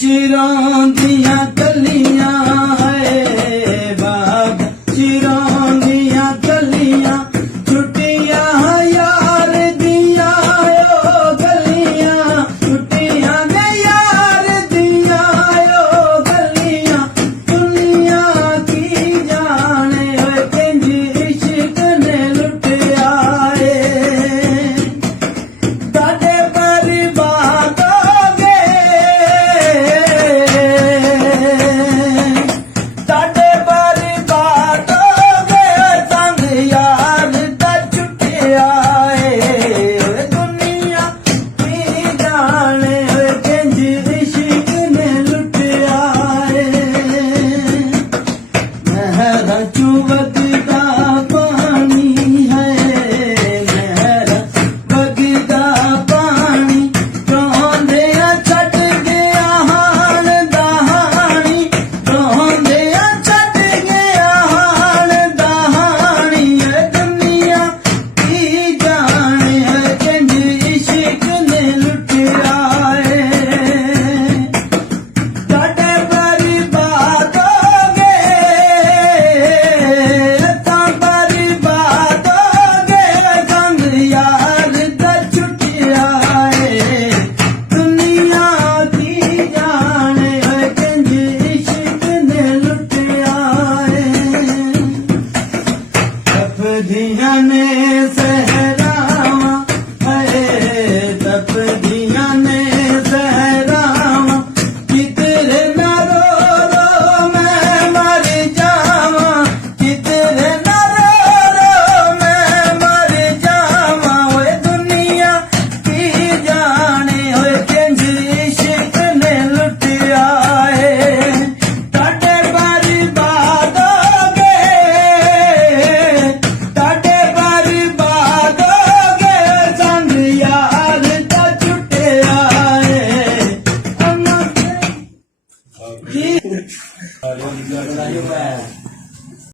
चिरां दियां कलियां है बाग चिरां दियां कलियां छुट्टियां यार दियां ओ गलियां छुट्टियां दे यार दियां ओ गलियां दुनिया की जाने ओए किंज इश्क ने लुटिया ताडे बर्बाद चुवकदा पानी है नहर बगदा पानी रोंदे छट गया हाल दहानी रोंदे छट गया हाल दहानी दुनिया की जाने है किंज इश्क ने लुटिया ताडे बर्बाद धियान